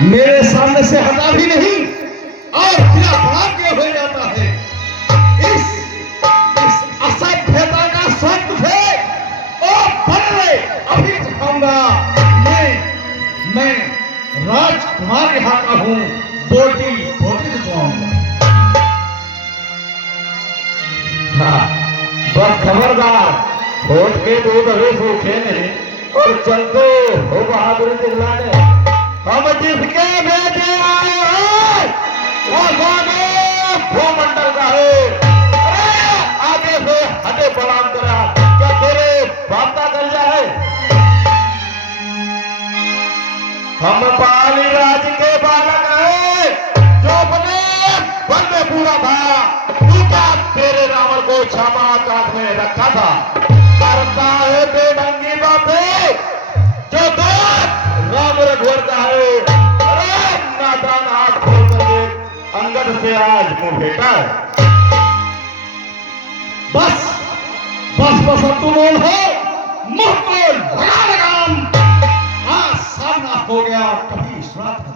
मेरे सामने से हटा भी नहीं और फिर अपराध के हो जाता है। इस असभ्यता का सब है और बदले अभी दिखाऊंगा। मैं राजकुमार यहाँ का हूँ, बोटी बोटी दिखाऊंगा। हाँ, बस खबरदार, होठ के दूध अभी सूखे नहीं और चलते हो बहादुरी दिखलाने। हम जिसके बेटे आए हैं वो स्वामी भूमंडल का है। अरे आगे से हटे प्रणाम करा, क्या तेरे बाप का कर्जा है? हम पाली राज के बालक हैं जो अपने बल में पूरा था। तू क्या तेरे रावण को क्षमा काट में रखा था? करता है बेढंगी बातें जो बात राम रघुवर का है। अरे नादान आंख खोल करके अंगद से आज मुंह फेंटा है। बस बस बस अब तुम बोल हो, मुंह को लगा लगाम। हाँ, सामना हो गया कभी श्राद्ध।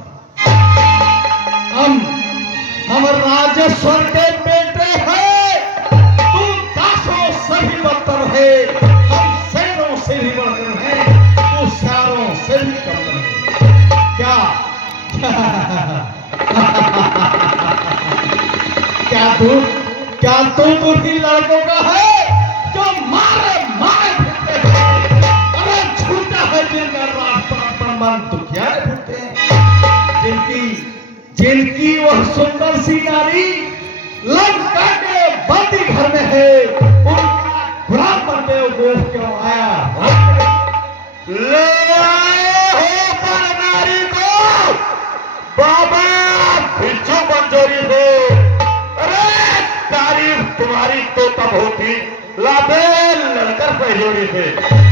हम राजेश्वर के बेटे हैं, तुम दासों से भी बदतर है। हम शेरों से भी बढ़कर हैं, तू शारों से भी कमतर है। क्या क्या तू बुद्धि लड़कों का है जो मारे मारे फिरते हैं? अरे झूठा है जिनका राजपाट पर मन तो क्या फूटते हैं। जिनकी वह सुंदर सी नारी लंका के बंदी घर में है, उनका गुलाम बनते वो क्यों आया? ले आए हो पर नारी को बाबा भिक्षु मंजूरी से। अरे तारीफ तुम्हारी तो तब होती लाते लड़कर सहयोगी से।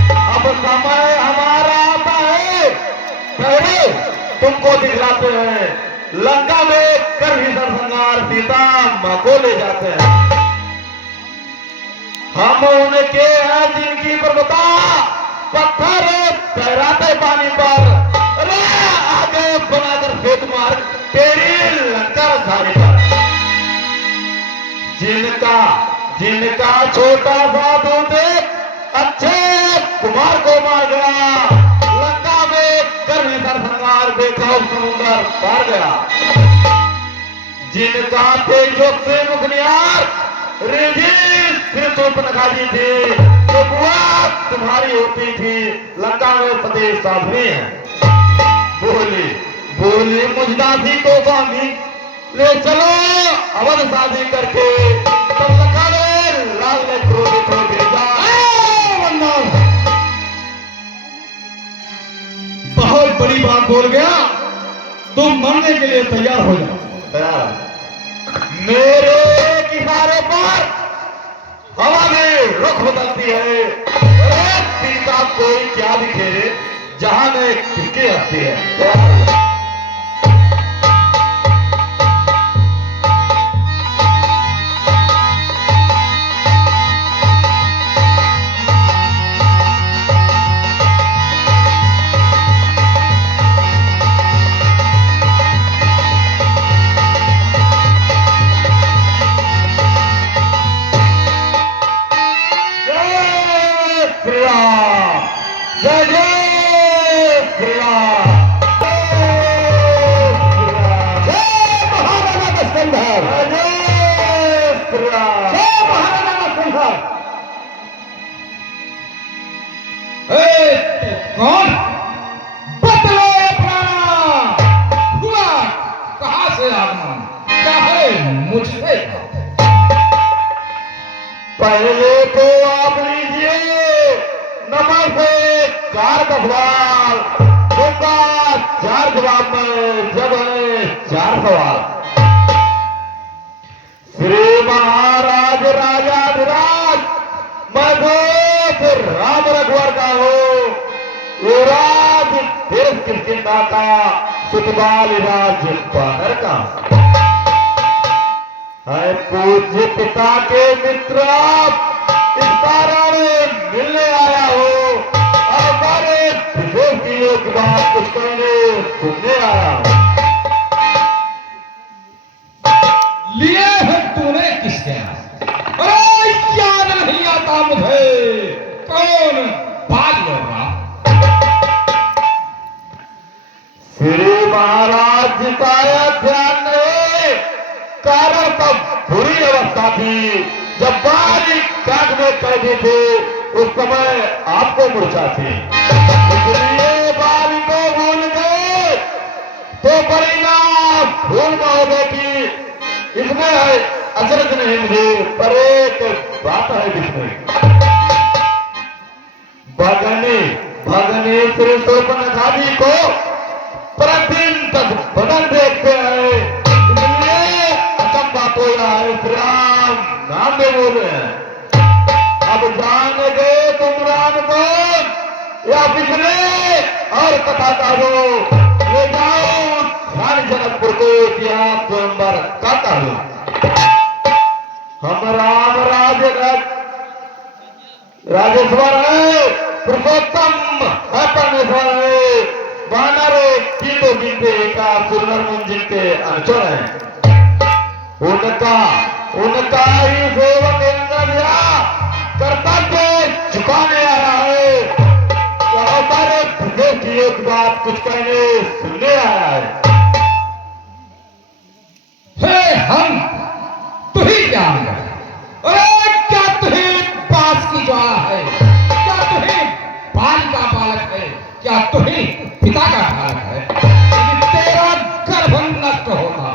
अब समय हमारा आता है, पहले तुमको दिखलाते हैं। लंका में कर भी संहार सीता मां को ले जाते हैं। हम उनके हैं जिनकी प्रभुता पत्थर तैराते पानी पर। अरे आगे बनाकर खेत मार्ग तेरी लंका राजधानी पर। जिनका छोटा सा दूध अच्छे कुमार को मार गया, लंका में कर भी संहार देखो समुद्र पार गया। जिनका तेजो से मुखनियार रिझी फिर सूर्पनखा जी थी, तो बुआ तुम्हारी होती थी लंका में सती साध्वी है। बोली मुझदासी को स्वामी ले चलो अवध शादी करके। तो लंका में लाल ने क्रोधित हो भेजा। बहुत बड़ी बात बोल गया, तुम मरने के लिए तैयार हो जाओ। मेरे किनारे पर हवा में रुख बदलती है। अरे पीता कोई क्या दिखे रे, जहां में किसकी हस्ती है। जय जय श्री राम। जय महाराणा दशरथ। जय श्री राम। जय महाराणा दशरथ। कौन? बदलो अपना हुआ, कहां से आगमन, चाहे मुझसे। पहले तो आप लीजिए नमस्ते चार का सवाल, दूंगा चार जवाब में, जब है चार सवाल। श्री महाराज राजा विराज मैं तो राम रघुवर का हूँ। युवराज देश किसकिंदा का, सुतबाल राज पाकर का है। पूज्य पिता के मित्र इस कारण मिलने आया हो और बारे विशेष की बात कुछ कहने सुनने आया हूं। श्री महाराज जी का ध्यान नहीं, कारण तब बुरी अवस्था थी जब बालिक काट में कैदी थे, उस समय आपको मूर्छा थी, इसलिए बालिक को भूल गए तो परिणाम भूल पाओगे कि इसमें अचरज नहीं मुझे, पर एक बात है जिसमें भगनी भगनी श्री शोभनखा जी को प्रतिदिन तक बदल देखते हैं, इसलिए अचंबा तो है श्री राम नाम में बोले हैं। अब जान गए तुम राम को या पिछले और कथा कहो, ले जाओ ध्यान जनकपुर को इतिहास स्वयंवर का कहो। हम राम राजेश्वर है, पुरुषोत्तम है, परमेश्वर है, वानर कीटो गिनते का सुरनर मुन जिनके अनुचर है, उनका ही सेवक कर्तव्य चुकाने आया है, यहाँ पर विदेश की एक बात कुछ कहने सुनने आया है। हे हम तुही क्या है? अरे क्या तुही पास की ज्वाला है? क्या तुही बाल का बालक है? क्या तुही पिता का बालक है? यदि तेरा गर्भ नष्ट होता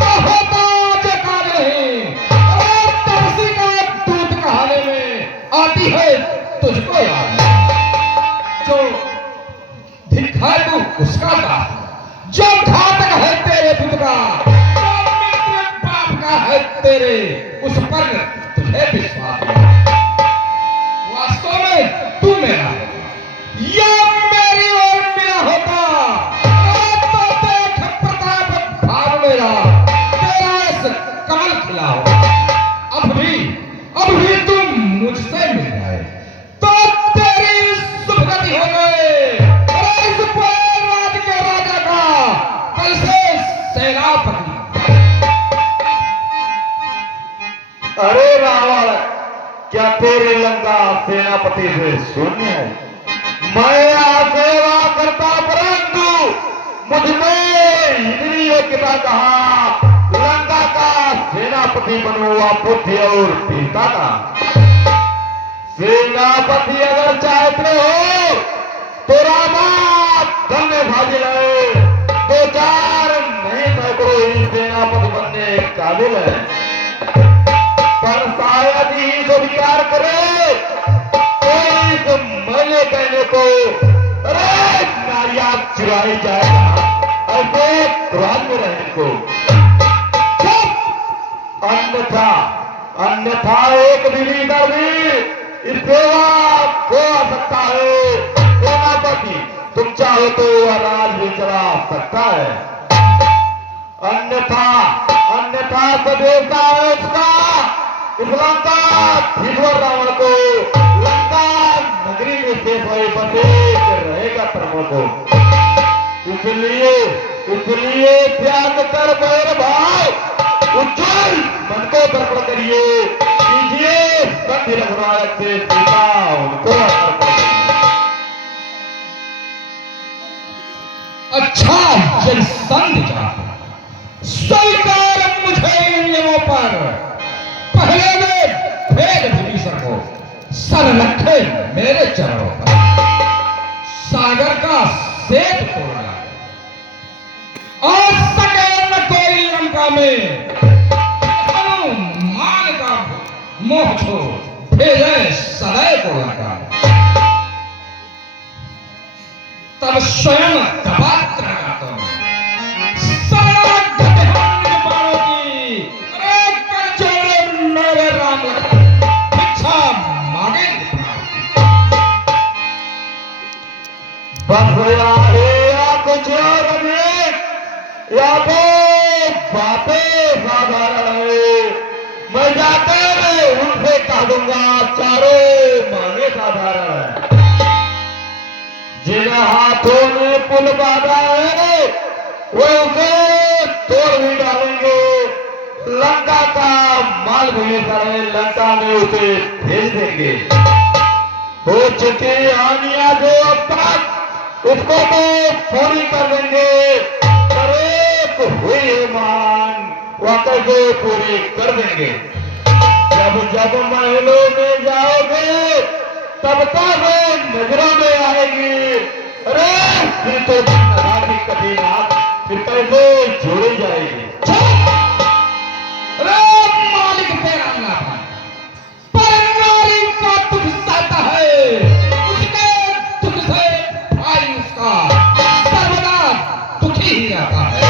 तो होता जकार नहीं। अरे तरसी का दूध कहाने में आती है तुझको याद, जो धिक है तू उसका दास, जो घातक है तेरे पुत्र का, है तेरे उस पर तुझे विश्वास है। वास्तव में तू मेरा होता या मेरी ओर मेरा होता, तो देख प्रताप भाव मेरा तेरा इस कमल खिला हो। अब भी तुम मुझसे मिल जाए तो तेरी सुभगति हो गए। इस राज्य के राजा का कल से सेनापति। अरे रावण, क्या तेरे लंका सेनापति से शून्य है? मैं यहाँ सेवा करता, परंतु मुझमें इतनी योग्यता कहा लंका का सेनापति बनूंगा बुद्धि और पीता का। सेनापति अगर चाहते हो तो रामा धन्य भाजी लाए, दो चार नहीं सैकड़ों ही सेनापति बनने काबिल है, पर शायद ही जो विचार करे तो इस मैंने कहने को अरे नारिया चुराई जाएगा, ऐसे क्रोध में रहने को। अन्यथा एक विलीदर भी इस सेवा को आ सकता है। सेनापति तुम चाहो तो राज भी चला सकता है, अन्यथा सदेवता है उसका इस लंका धीवर रावण को लंका नगरी में शेष वही बसे रहेगा धर्मों को। इसलिए त्याग कर बैर भाव उज्जवल मन को दर्पण करिए, कीजिए संधि रघुनाथ से सीता उनको अर्पण करिए। अच्छा जल संधि चाहते स्वीकार मुझे इन नियमों पर। पहले वे भेद विभीषण को सर रखे मेरे चरणों पर, सागर का सेतु तोड़ा और सके न कोई लंका में, हनुमान का मोह छोड़ भेजे सदैव को लंका में। तब स्वयं दबात्र लगाता हूं कुछ और या तो बातें साधारण है, मैं जाते हुए उनसे कह दूंगा चारों मांगे साधारण है। जिन हाथों ने पुल बांधा है वो उसे तोड़ भी डालेंगे, लंका का माल भी सारे लंका में उसे भेज देंगे। हो चुकी हानियां जो अब तक उसको तो पूरी कर देंगे। हुई है मान वह कैसे पूरी कर देंगे। जब जब महलों में जाओगे तब तक नजरों में आएगी। अरे फिर तो की कभी रात फिर कैसे जोड़ी जाएगी। अरे मालिक तेरा अल्लाह है, पर नारी का दुख सहता है, उसके दुख से भाई उसका सर्वदा दुखी ही रहता है।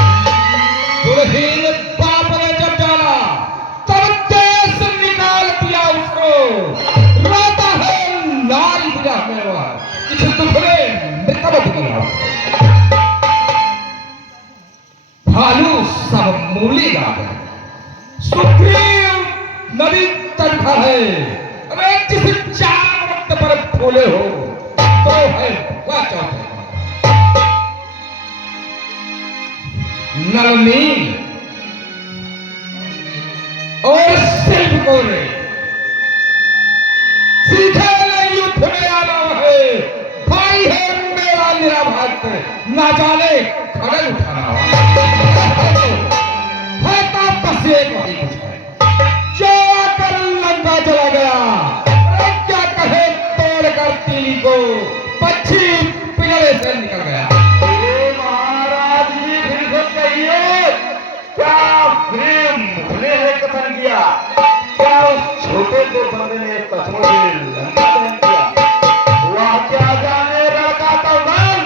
दुल्हीन बाप ने जब जाना तब देश निकाल दिया उसको, रोता है नारी बुझा में वह इस दुख ने मृतक दिया उसको। भालू सब मूली गा गए, सुग्रीव नदी तट पर है। अरे जिस चार वक्त पर फूले हो तो है वह चौथे नलनील और शिल्प को रे सीधे युद्ध में आना है। भाई है मेरा निराभक्त, ना जाने खड़े उठाना है तो बस एक वही कुछ है जो आकर लंका चला गया। अरे क्या कहे तोड़ कर तीली को पक्षी पिंजरे से निकल गया। महाराज जी फिर से कहिए, क्या प्रेम ने कथन किया? क्या उस छोटे से बंदे ने सचमुच लंका दहन किया? वह क्या जाने लड़का तो मन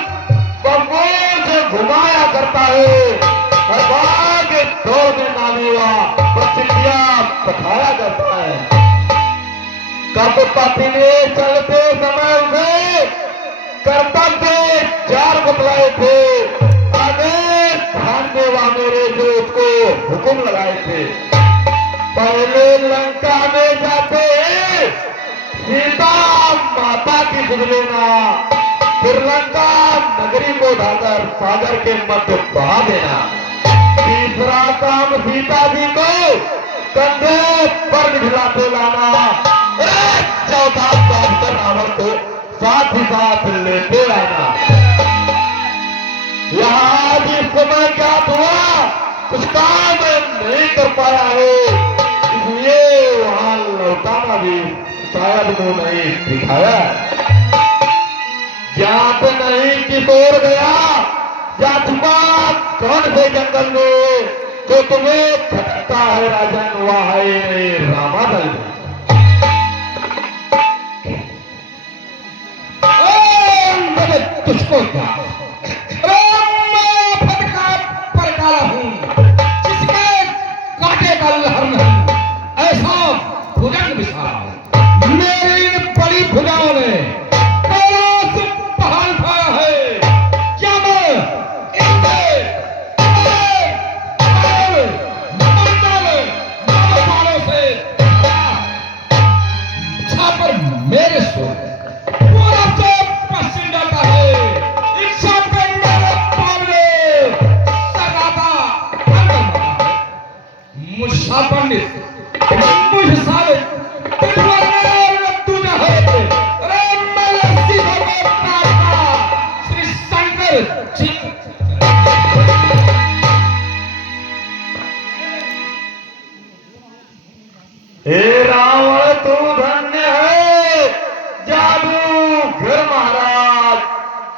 बम्बों से घुमाया करता है, भाग्य दौड़ में नामी हुआ प्रसिद्धियां पठाया करता है। कब पति ने चलते समय उसे कर्तव्य चार बतलाए थे, आगे ध्यान मेरे जो उसको हुक्म लगाए थे। पहले लंका में जाते सीता माता की सुध लेना, फिर लंका नगरी को ढाकर सागर के मध्य बहा देना। तीसरा काम सीता जी को कंधे पर ढिलाते लाना। चौथा काम कर रावण को साथ ही साथ लेते आना। यहाँ जिस समय ज्ञात हुआ कुछ काम नहीं कर पाया है, इसलिए वहां लौटाना भी शायद वो नहीं दिखाया। ज्ञात नहीं किस ओर गया या छुपा कौन से जंगल में जो तुम्हें खटकता है राजन, वह है नहीं रामादल में। तुझको क्या फटका पर काला हूं, जिसके काटे का लहर नहीं, ऐसा भुजंग विशाल मेरी बड़ी भुजाओं ने कैलाश पहाड़ पाया है। क्या मैं इनके मंडल से छापर मेरे सो पूरा से पश्चिम जाता है। इच्छा पे मेरे पाले सगाता मुझा पंडित मुझ सारे तू है। अरे मेरे सीधे में प्रार्थना श्री शंकर जी। हे रावण तू धन्य है जादूगर महाराज,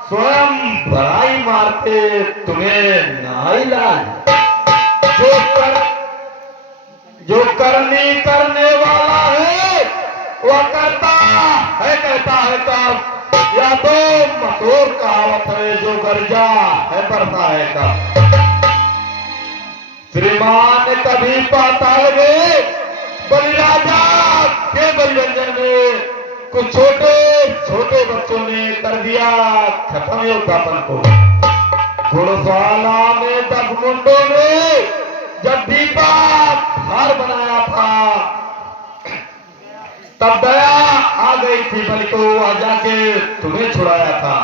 स्वयं बड़ाई मारते तुम्हें नाई लाज। जो करनी करने वाला है वह करता है कहता है कब, या तो मशहूर कहावत है जो गर्जा है पड़ता है कब। श्रीमान कभी पाताल गए बलिराजा के बलिरंजन में कुछ छोटे छोटे बच्चों ने कर दिया खत्म योद्धापन को। घुड़शाला में 10 मुंडों ने जब दीपा हार बनाया था तब दया आ गई थी, बलि को आ जाके तुम्हें छुड़ाया था।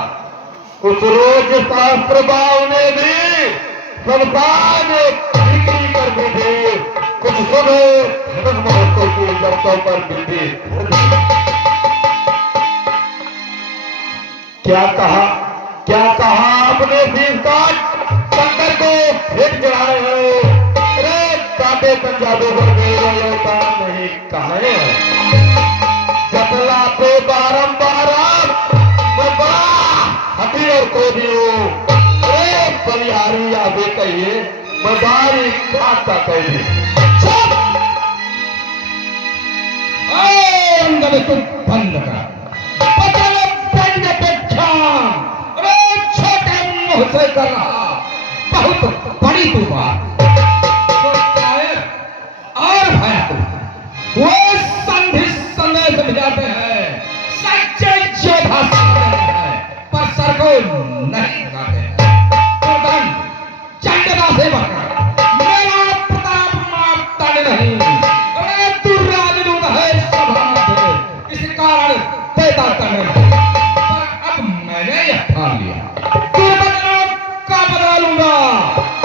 उस रोज शास्त्र भाव ने भी संसार बिक्री कर दी थी, कुछ सुबह धनुष महोत्सव की जगतों पर बिंदी। क्या कहा आपने शीश काट शंकर को फिट चढ़ाए हो। अरे काटे पंजाबी पर मेरा काम नहीं कहे जतला पे बारंबार मैं बड़ा हटी और को भी हूँ। अरे बलिहारी आगे कहिए मैं बारी खाता कहिए अंदर तुम बंद कर बदले बंद पे ध्यान। अरे छोटे मुंह से कर रहा बहुत बड़ी तू बात और भयातु वो संधि संदेश भेजाते हैं सच्चे योद्धा हैं पर सर को नहीं लगाते हैं। चंडला से बढ़कर मेरा प्रताप मारता नहीं। अरे तू राजदूत है सभा इस कारण देता नहीं पर अब मैंने यह ठान लिया तू का बदला लूंगा।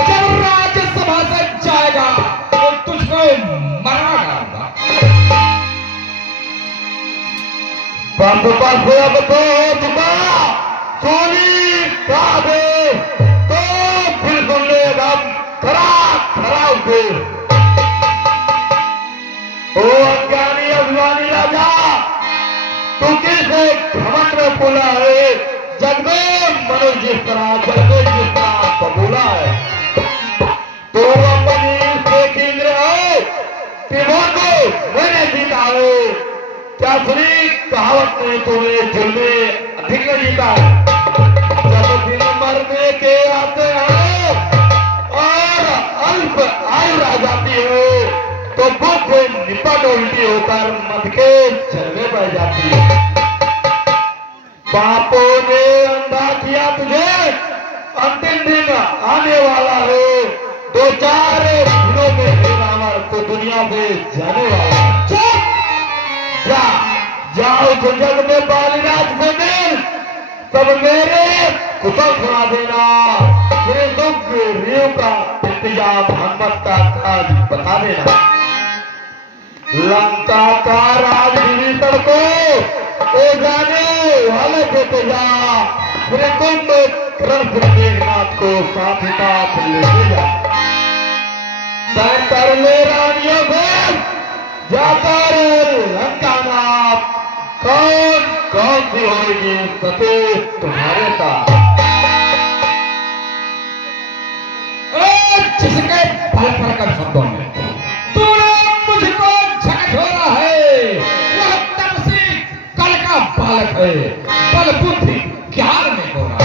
जब राज्यसभा से जाएगा तो तुझको मरवा डालूंगा। बस अब तो हो चुका सोनी का दे तो फिर सुन लेगा खरा खरा उसे ओ अज्ञानी अभिमानी राजा तू किसे घमंड में बोला है। जग में मनुष्य जिस तरह बबूला है तो अपनी से केंद्र है त्रिभुवन को मैंने जीता है। क्या सुनी कहावत ने तुम्हें जुल्मे अधिक न जीता है। जब दिन मरने के आते हैं और अल्प आयु रह जाती है तो बुद्ध निपट उल्टी होकर मत के चलने पड़ जाती है। पापों ने अंधा किया तुझे अंतिम दिन आने वाला है। 2-4 दिनों में हे रावण तो दुनिया से जाने वाला है। जा जाओ जंगल में बालीराज से मिल तब मेरे कुशल सुना देना। मेरे दुख रियो का इंतजाम हनुमत का काज बता देना। लंका का राज विभीषण को ओ जाने वाले देते जा। मेरे कुंभ कर्ण मेघनाथ को साथ ही साथ लेते जा। तय कर ले रानियों से जाकर लंका नाप कौन कौन सी होगी सते तुम्हारे साथ। जिसके पल पल कर शब्दों में तूने मुझको झकझोरा है वह तपसी कल का बालक है बल बुद्धि ज्ञान में गोरा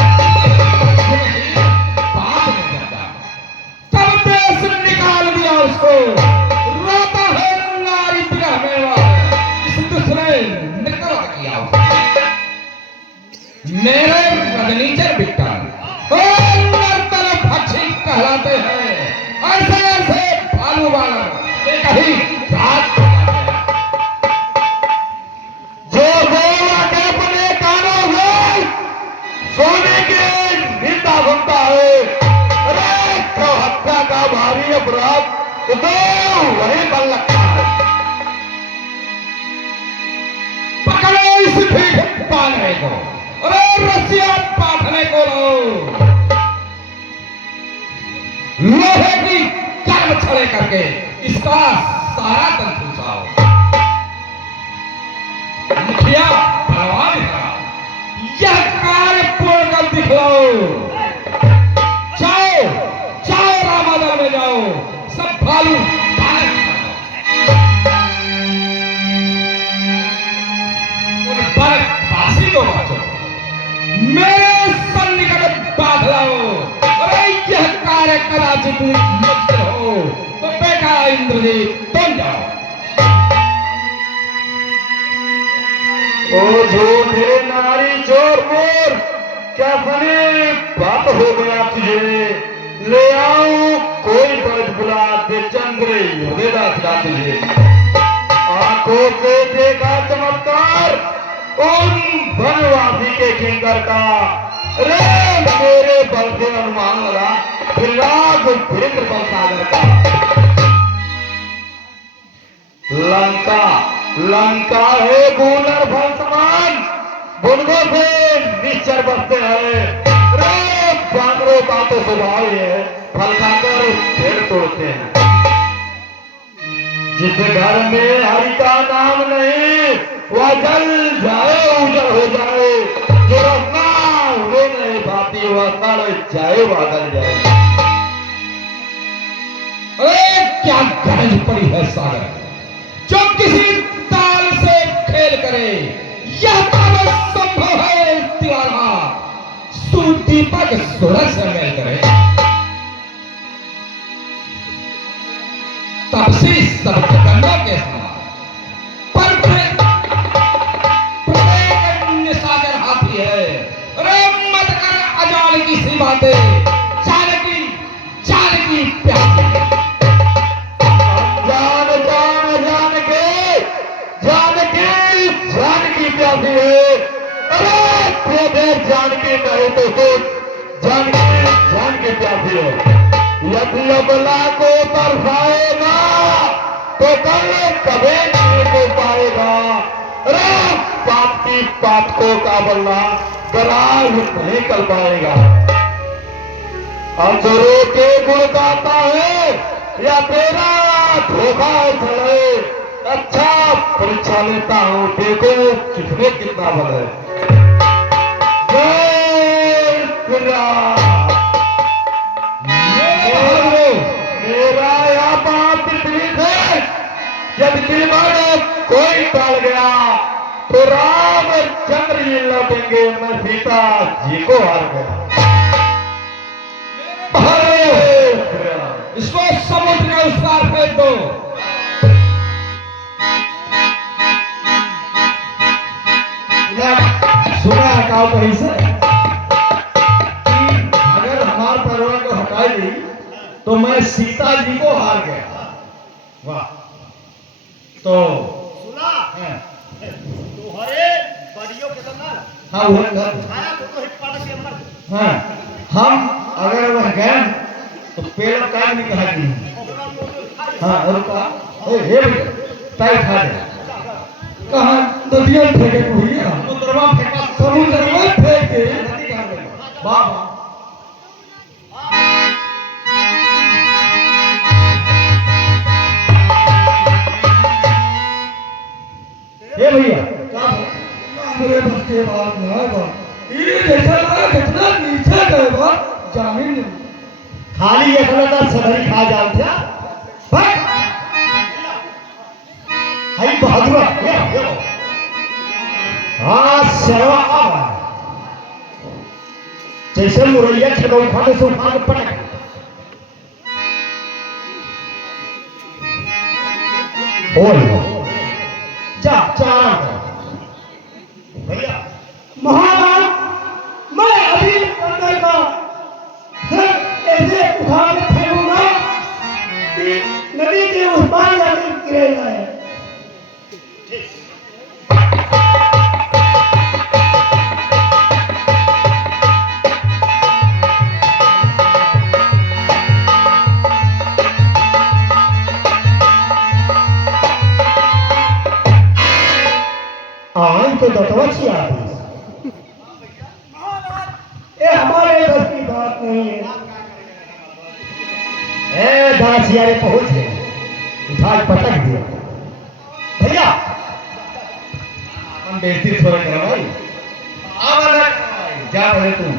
बात नहीं करता तब देश निकाल दिया उसको। रोता है नारी विरह में वह इस दूसरे निर्तवा किया मेरे रजनीचर बिट्टा नर्तन भक्षी कहलाते हैं। ऐसे ऐसे भालू वाला एक ही रात जो बोला के अपने कानों में सोने के निंदा सुनता है। अरे तो हत्या का भारी अपराध तो वही बल लगता है। पकड़ो इस भीख पाने को अरे रस्सियां बांधने को लो। लोहे की कर्म छड़े करके इसका सारा तन छुपाओ। मुखिया बलवान है यह कार्य पूर्ण कर दिखलाओ। जाओ जाओ रामादल में जाओ सब भालू उन पर फांसी को बांधो मेरे सन्निकट बांध लाओ। अरे यह कार्य कदाचित मुश्किल हो तो बेटा इंद्रजीत तुम जाओ। ओ झूठे नारी चोर मोर क्या बने बात हो गया तुझे। ले आऊं कोई बज बुला दे चंद्र योगेदा खिला तुझे। आंखों से देखा चमत्कार उन वनवासी के किंकर का। रे मेरे बल से अनुमान लगा विराग वीरेंद्र बल सागर का। लंका लंका है गूलर फल समान बुनगों से निश्चर बसते हैं। रे बानरों का तो स्वभाव है फल खाकर तोड़ते हैं। जिस घर में हरि का नाम नहीं वह जल जाए, उजड़ हो जाए। जो रखना वो नहीं भाती वह सड़ जाए, बादल जाए। अरे क्या गरज पड़ी है सागर, जो किसी ताल से खेल करे। यह ताकत संभव है दीवाना, सुदीपक सूरज से मेल करे। तब से सब गंगा के समान पर सागर हाथी है। अरे मत कर अजान की सी बातें, जानकी जानकी प्यासी है। जानकी प्यासी है। अरे देख जानकी नहीं तो सोच जानकी प्यासी है। यदि अबला को तरसाएगा तो कल कभी नहीं को पाएगा। अरे पापी पापकों का बल्ला दराज नहीं कर पाएगा। अजरों के गुण गाता है या तेरा धोखा चले। अच्छा परीक्षा लेता हूँ, देखो कितने कितना बल है। जय श्री राम। मेरा यहाँ बात पृथ्वी से जब त्रिभुवन कोई टल गया तो रामचंद्र जी लौटेंगे, मैं सीता जी को हार गया। इसको समुद्र के उस पार फेंक दो। सुना हटाओ कहीं से अगर हमार परिवार को हटाई दी तो मैं सीता जी को हार गया। वाह, तो सुना हाँ तुम्हारे बड़ियों के संग हाँ वो घर खाया तो हिप्पाड़ के अंदर हाँ हम अगर वह गए तो पेड़ का नहीं कहा कि हाँ और कहा हे भैया ताई खा दे। कहाँ नदियों में फेंके भैया, समुद्र में फेंका, समुद्र में फेंके नदी कहाँ गई? बाबा हे भैया क्या मेरे बस के बात में आएगा। ये जैसा लगा कितना नीचे गए बात जामिन नहीं। खाली एक लगा सदरी खा जाओ क्या बस हाई बहादुर ये हाँ सरवा आवा जैसे मुरैया छेड़ा उठाने से उठा के पटक बोल जा भैया महाराज मैं अभी अंदर का सिर्फ ऐसे उठा के फेंकूंगा कि नदी के उस पार जाकर गिर जाए। तो दतवची आ गई ये हमारे बस की बात नहीं है। ए दासियारे पहुंच गए उठा के पटक दिया भैया हम बेइज्जती थोड़ा करो भाई। आवाज़ जा रहे तुम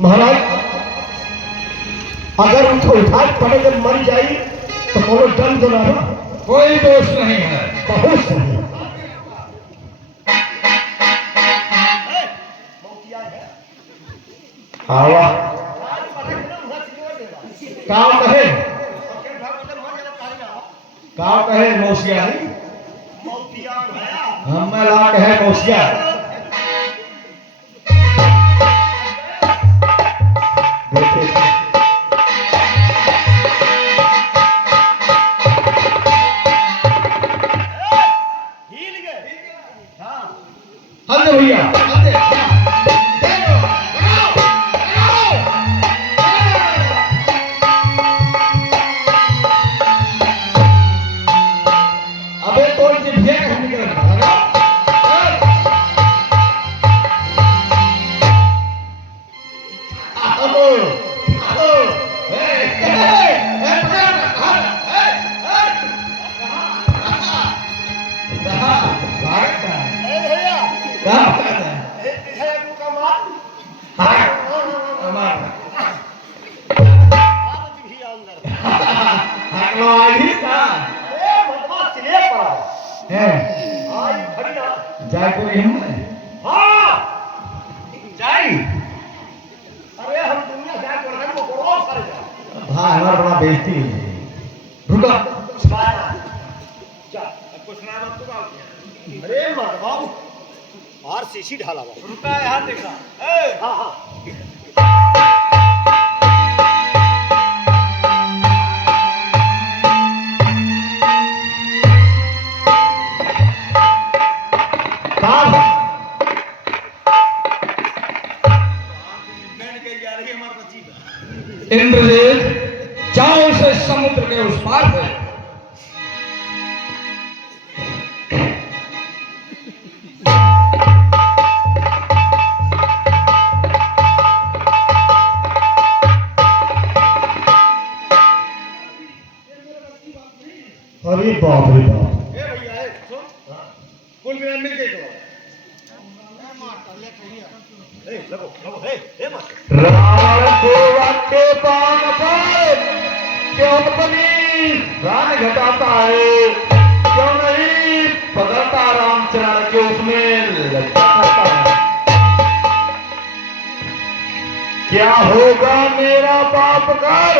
महाराज अगर उनको उठा के पड़े जब मर जाई तो कोनो दम तो ना कोई दोष नहीं है। बहुत सही आवा का कहे मौसिया है हम ला कहे मौसिया हल्ले भैया हल्ले अबे तो जिभे कहीं निकल स्वागत है। भैया क्या बात है? हाँ, हमारा। हकलो आगी का है। जाए कोई हम है? हाँ, हमारा बड़ा बेइज्जती है। रुको। अरे मर्दबाबू और शीशी ढाला हुआ रुका है हाथ देखा हाँ हाँ काम इंद्रजीत जाओ से समुद्र के उस पार है। अरे बाप रे बाप, ए भैया ए सुन कुल मिला मिल के करो ए लगो लगो ए मत रावण देवा के बाण पर क्यों अपनी रान घटाता है, क्यों नहीं पकड़ता रामचरण के उसमें लगता है। क्या होगा मेरा पाप कर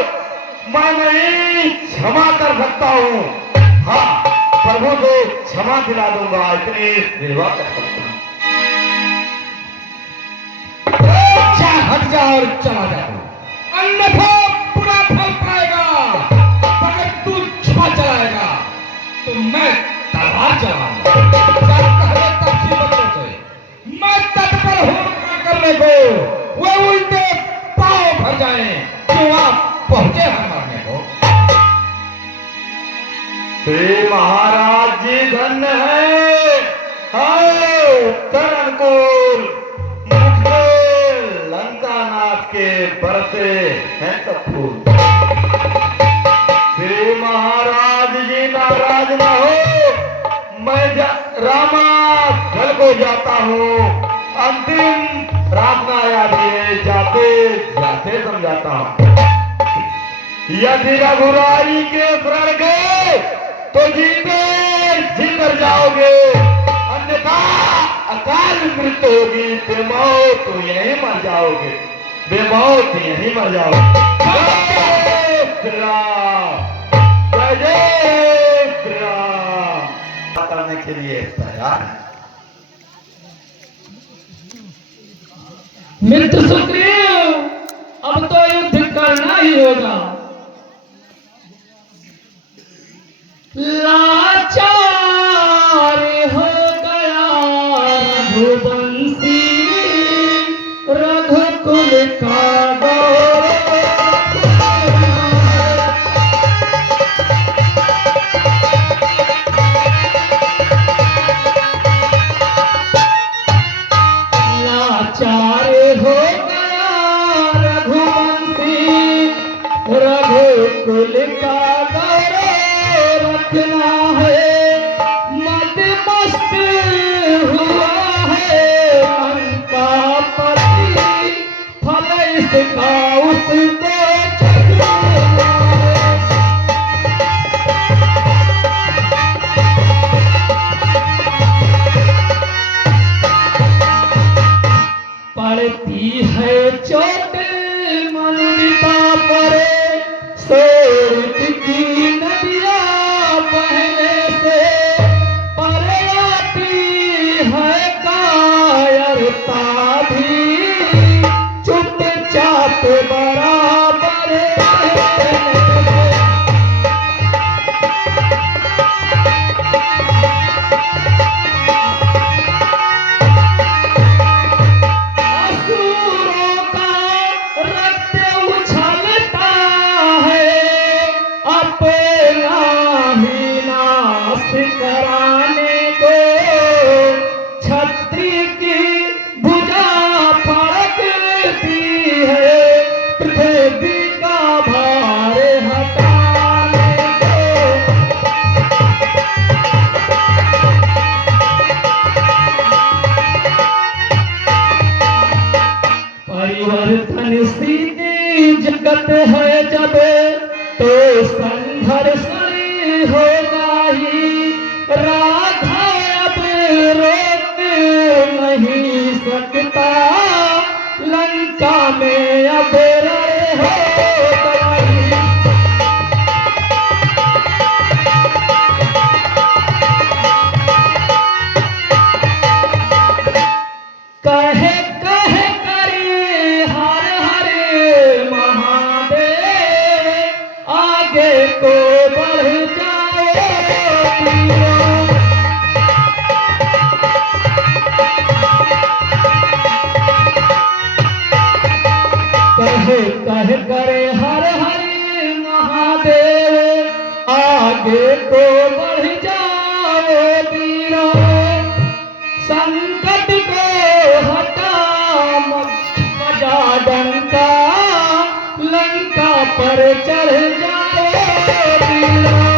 मैं नहीं क्षमा कर सकता हूँ। हाँ, प्रभु को क्षमा दिला दूंगा, इतनी सेवा कर सकता हूँ। चाहे हट जा और चला जा, अन्यथा बुरा फल पाएगा। अगर तू क्षमा चलाएगा तो मैं तलवार चलाऊंगा। जब पहले तपसी बच्चों से मैं तत्पर हूं करने को, वे उल्टे पांव भर जाएं जो आप पहुंचे हैं मरने को। श्री महाराज जी धन्य है, उत्तर अनुकूल मुख से लंका नाथ के बरसे हैं सब फूल। श्री महाराज जी नाराज न हो, मैं रामा घर को जाता हूँ। अंतिम प्रार्थना याद है, जाते जाते समझाता हूँ। यदि रघुराई के शरण गए तो जीते जी मर जाओगे, अन्यथा अकाल मृत्यु होगी, बेमौत तो यहीं मर जाओगे, बेमौत यहीं मर जाओगे। जय श्री राम, जय जय श्री राम। करने के लिए तैयार है। मित्र सुग्रीव, अब तो युद्ध करना ही होगा। लाचार हो गया रघुवंशी, रघुकुल का गौरव। लाचार हो गया रघुवंशी, रघुकुल का गौरव रखना संगत है जब तो संघर्ष होगा ही, राधा अब रोक नहीं सकता, लंका में अब रण होगा ही। कहे कहे करे हर हर महादेव, आगे को बढ़ जाओ वीरों। कहे कहे करे हर हर महादेव, आगे को बढ़ जाओ वीरों। संकट को हटा बजा डंका, लंका पर चढ़ जाओ वीरों।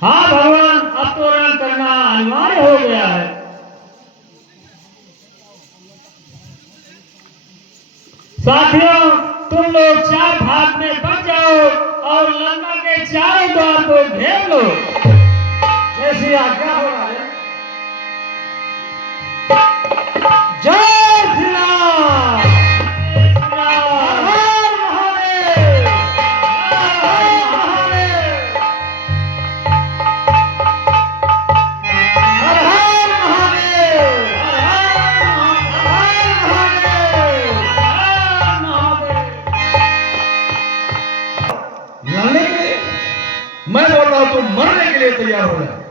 हाँ भगवान, अब तो रण करना अनिवार्य हो गया है। साथियों, तुम लोग चार भाग में बच जाओ और लंका के चारों द्वार को घेर लो। जैसी आज्ञा हो रहा है। जय श्री राम। हर हर महादेव। हर हर महादेव। हर हर महादेव। हर हर महादेव। लड़ने के लिए? मैं बोल रहा हूं तुम मरने के लिए तैयार हो जाओ।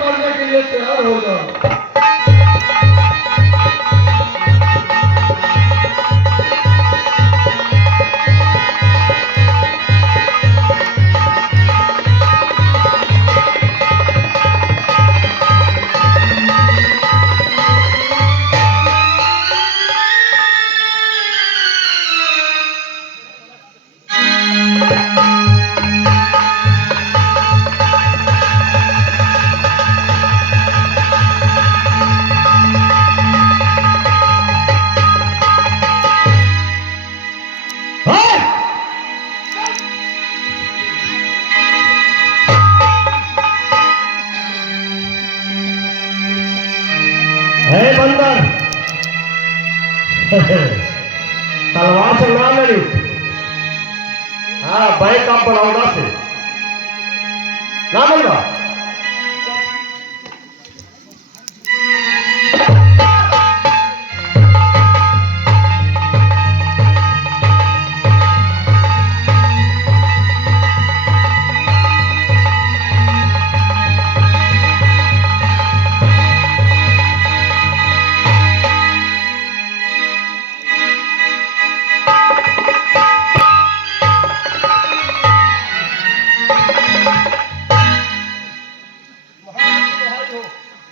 मरने के लिए तैयार हो जाओ। है बंदर। तलवार से ना लड़ी। हाँ, बैंक ऑफ बड़ौदा से ना बंदा।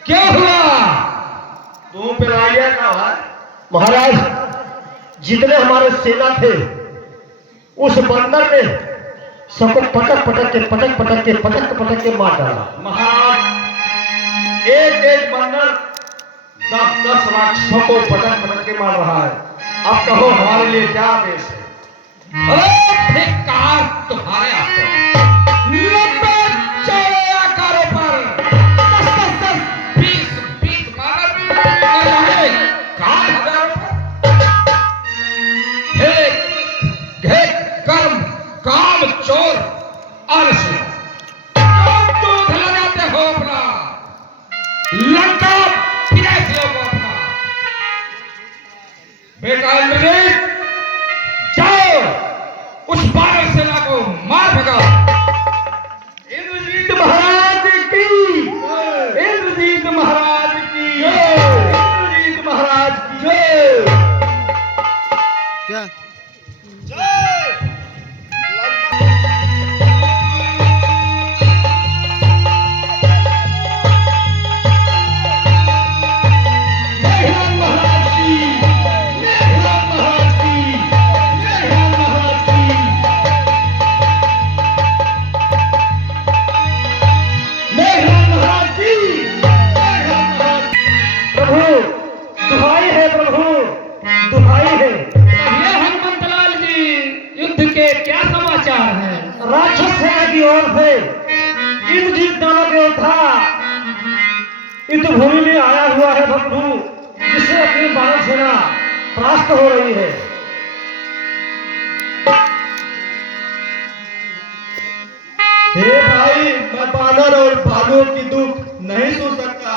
क्या हुआ? तू पिलाइया का है महाराज। जितने हमारे सेना थे उस बंदर ने सबको पटक पटक के मार डाला। महाराज, एक एक बंदर 10-10 राक्षसों को पटक के मार रहा है। अब कहो हमारे लिए क्या आदेश है? अरे धिक्कार तुम्हारे आपको। लंबे चौड़े आकारों पर 10-10, 20-20 मार रहे काम हजारों पर। हे कर्म काम चोर आलसी, दूध लगाते हो अपना, लंका पिराते हो अपना। बेटा इंद्रजीत, जाओ उस बानर सेना को मार भगाओ। इंद्रजीत महाराज की, इंद्रजीत महाराज की, इंद्रजीत महाराज की जय। क्या जय। ओर से इंद्रजीत नामक योद्धा युद्ध भूमि में आया हुआ है बंधु, जिससे अपनी मानव सेना परास्त हो रही है। हे भाई, मैं बानर और भालुओं की दुख नहीं सुन सकता।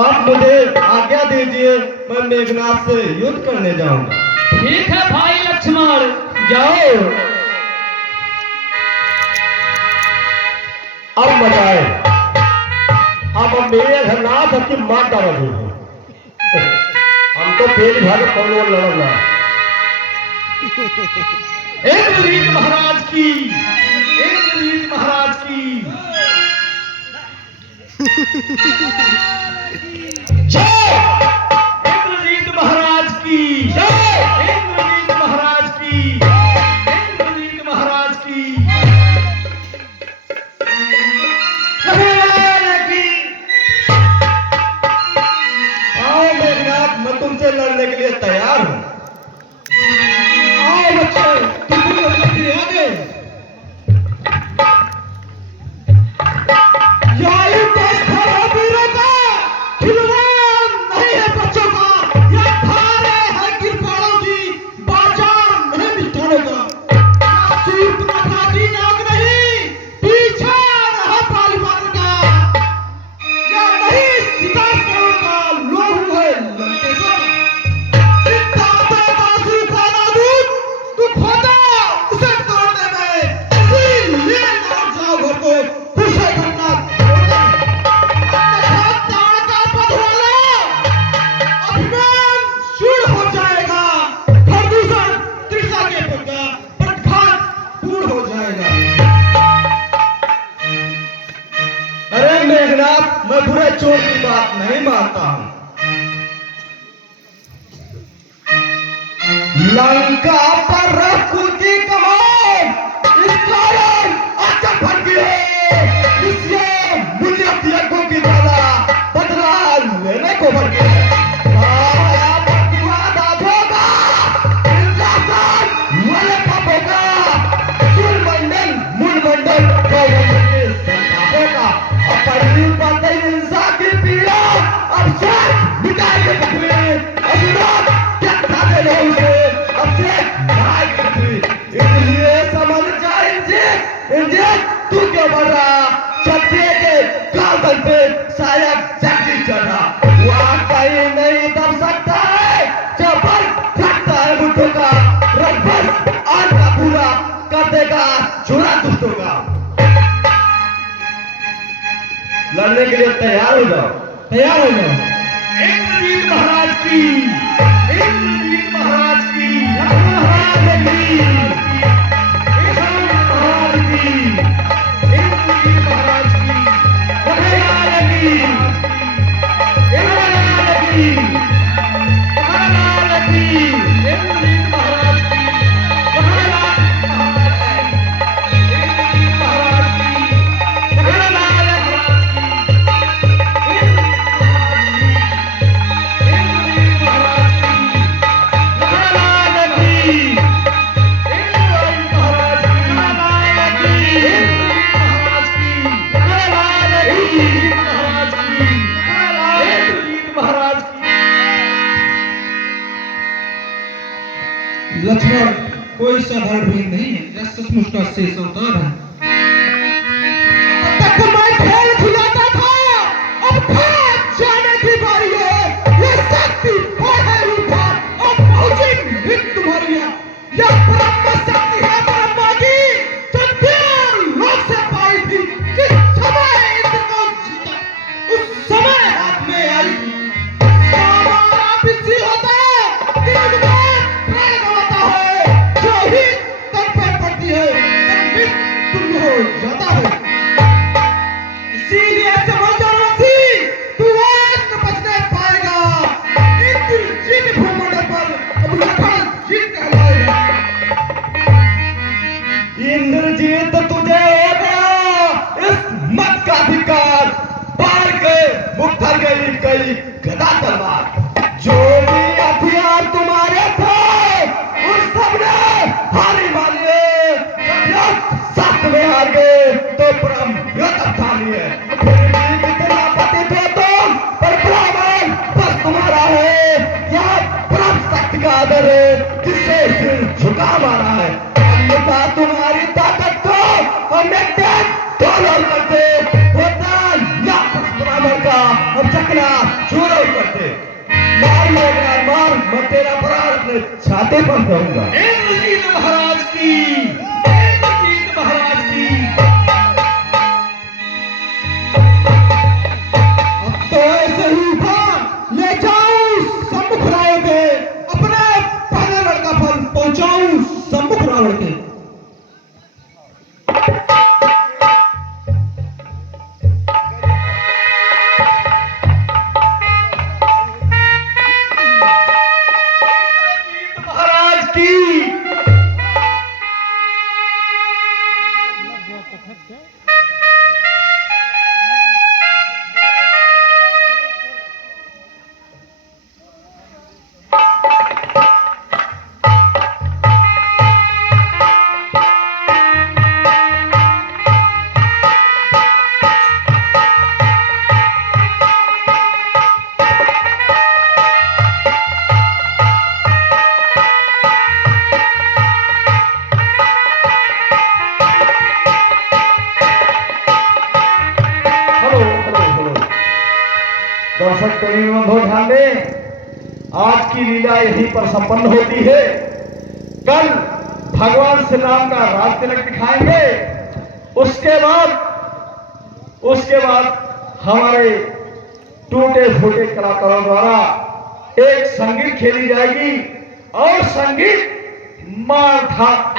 आप मुझे आज्ञा दीजिए, मैं मेघनाथ से युद्ध करने जाऊंगा। ठीक है भाई लक्ष्मण, जाओ। अब मजाए, अब मेघनाथ की माता बनी है। हम तो पेड़ भाग कौन लड़ना। इंद्रजीत महाराज की, इंद्रजीत महाराज की जय, इंद्रजीत महाराज की जय, इंद्रजीत महाराज की, इंद्रजीत महाराज की। आओ मेघनाथ, मैं तुमसे लड़ने के लिए तैयार हूं। आओ बच्चे, तुम भी लड़ने के लिए आ गए। यह युद्ध स्थल है वीरों का, खिलवाड़ नहीं है बच्चों का। यह थाने है किरपाड़ों की, बाजार नहीं बिठाने का। यह सूर्पनखा की नाक नहीं, पीछा रहा पालीवाल का। यह नहीं सीतापुर का लोहू है लंके का। दांतों का सूखा नादूद तू खोदा उसे तोड़ने में, इसीलिए लौट जाओ घर को, उसे करना छोड़ दे। अपने हाथ ताड़ का पधराला, अभिमान क्षीण हो जाएगा। प्रदूषण तृषा के पक्का प्रघात पूर्ण हो जाएगा। अरे मेघनाथ, मैं बुरे चोर की बात नहीं मानता हूं। लंका पर रघुकुल की कमान इस कारण अचल भड़की है। इसलिए मुझे यज्ञों की ज्यादा बदला लेने को भड़की है। आया प्रतिवाद आज होगा, इंद्रासन वाले पाप होगा, सूर्यमंडल मूलमंडल गौरमंडल के संतापों का। अपनी पति हिंसा की पीड़ा अब से मिटाएंगे पृथ्वी। असुरों त्यागता दे लो उसे, अब से न्याय की पृथ्वी। इसलिए समझ जा इंद्रजीत, इंद्रजीत तू क्यों बढ़ रहा? क्षत्रिय के गर्दन पे शायद जगदीश चढ़ा। वहां कहीं नहीं दब सकता है, जबर फटता है बुद्धों का। रघुवंश आज का पूरा कर देगा झोरा दुष्टों का। लड़ने के लिए तैयार हो जाओ, तैयार हो जाओ। इंद्रजीत महाराज की, इंद्रजीत महाराज की, महाराज की, इंद्रजीत महाराज की, इंद्रजीत महाराज की, महाराज की, महाराज की, महाराज की, इंद्रजीत महाराज की, महाराज लक्ष्मण कोई साधारण वीर नहीं है, यह सचमुच का शेष अवतार है। तक मैं खेल खिलाता था, अब भाग जाने की बारी है। ये शक्ति बढ़े रूठा, अब पहुंची मृत्यु तुम्हारी है। यह ब्रह्म शक्ति है ब्रह्मा की, जो देव लोक से पाई थी। किस समय इंद्र को जीता, उस समय हाथ में आई थी। हमारा बिस्सी होता है, दिन में प्राण गवाता है। जो ही तन पे पड़ती है, तन मृत्यु चूरो करते मार लेगा मार, मैं तेरा प्राण अपने छाते पर दूंगा। इंद्रजीत महाराज की, इंद्रजीत महाराज की। अब तो ऐसे ही था, ले जाऊं सम्मुख रावण के, अपने पहले लड़का पर पहुंचाऊं सम्मुख रावण के। महाराज की दर्शक प्रेमी बंधु ध्यान दें, आज की लीला यहीं पर संपन्न होती है। कल भगवान श्री राम का राज तिलक दिखाएंगे। उसके बाद हमारे टूटे फूटे कलाकारों द्वारा एक संगीत खेली जाएगी और संगीत मार था